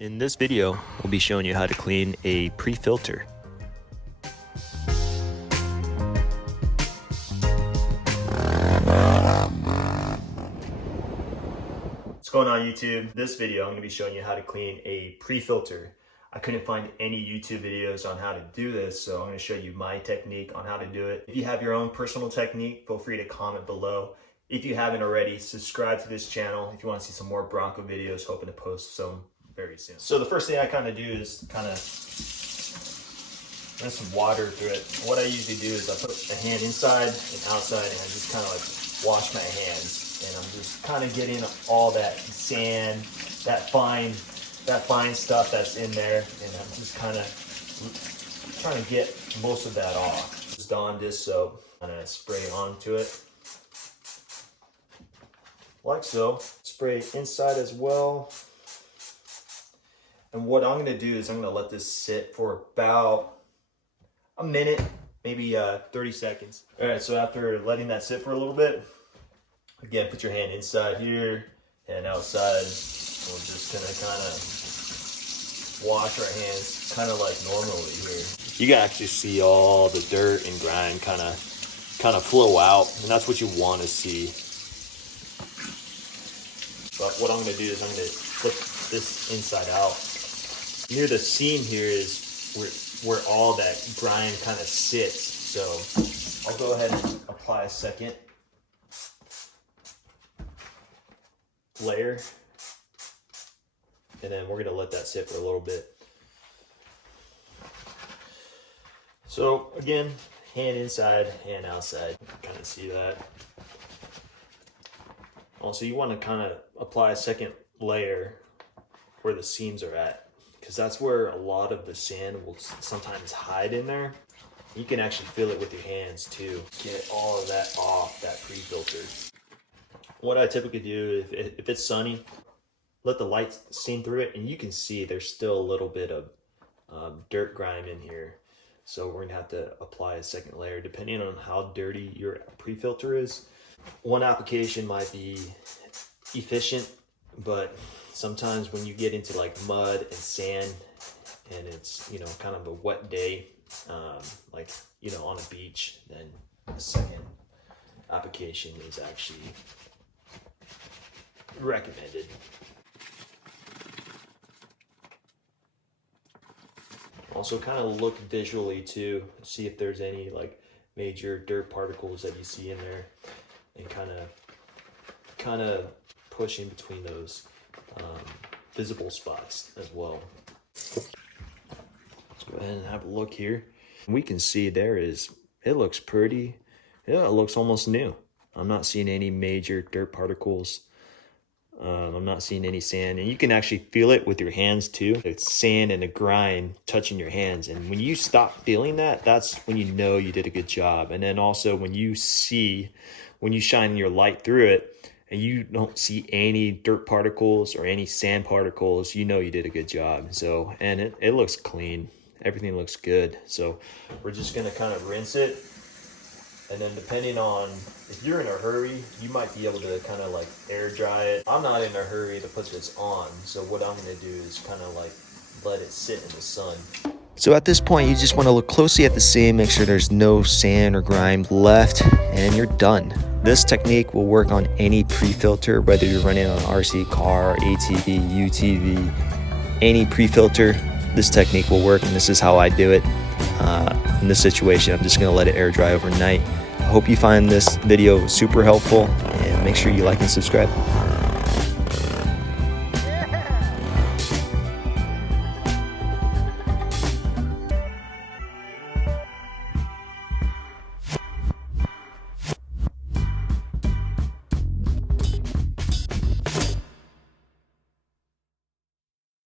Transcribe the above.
In this video, we'll be showing you how to clean a pre-filter. What's going on YouTube? This video, I'm going to be showing you how to clean a pre-filter. I couldn't find any YouTube videos on how to do this, so I'm going to show you my technique on how to do it. If you have your own personal technique, feel free to comment below. If you haven't already, subscribe to this channel if you want to see some more Bronco videos, hoping to post some very soon. So the first thing I kind of do is kind of rinse some water through it. What I usually do is I put a hand inside and outside, and I just kind of like wash my hands, and I'm just kind of getting all that sand, that fine stuff that's in there, and I'm just kind of trying to get most of that off. Just Dawn dish soap, kind of spray onto it like so. Spray inside as well. And what I'm going to do is I'm going to let this sit for about a minute, maybe 30 seconds. All right, so after letting that sit for a little bit, again, put your hand inside here and outside. We're just going to kind of wash our hands kind of like normally here. You can actually see all the dirt and grime kind of flow out, and that's what you want to see. But what I'm going to do is I'm going to flip this inside out. Near the seam here is where all that grime kind of sits. So I'll go ahead and apply a second layer, and then we're going to let that sit for a little bit. So again, hand inside, hand outside. Kind of see that. Also, you want to kind of apply a second layer where the seams are at, because that's where a lot of the sand will sometimes hide in there. You can actually feel it with your hands too. Get all of that off that pre-filter. What I typically do, if it's sunny, let the light steam through it, and you can see there's still a little bit of dirt grime in here. So we're gonna have to apply a second layer depending on how dirty your pre-filter is. One application might be efficient, but sometimes when you get into like mud and sand and it's, you know, kind of a wet day, like, you know, on a beach, then a second application is actually recommended. Also kind of look visually too, see if there's any like major dirt particles that you see in there, and kind of push in between those visible spots as well. Let's go ahead and have a look here. We can see it looks pretty. Yeah, it looks almost new. I'm not seeing any major dirt particles. I'm not seeing any sand, and you can actually feel it with your hands too. It's sand and the grime touching your hands, and when you stop feeling that, that's when you know you did a good job. And then also when you shine your light through it and you don't see any dirt particles or any sand particles, you know you did a good job. So, and it looks clean. Everything looks good. So we're just gonna kind of rinse it. And then depending on, if you're in a hurry, you might be able to kind of like air dry it. I'm not in a hurry to put this on. So what I'm gonna do is kind of like let it sit in the sun. So at this point, you just want to look closely at the seam, make sure there's no sand or grime left, and you're done. This technique will work on any pre-filter, whether you're running on an RC car, ATV, UTV, any pre-filter. This technique will work, and this is how I do it. In this situation, I'm just going to let it air dry overnight. I hope you find this video super helpful, and make sure you like and subscribe.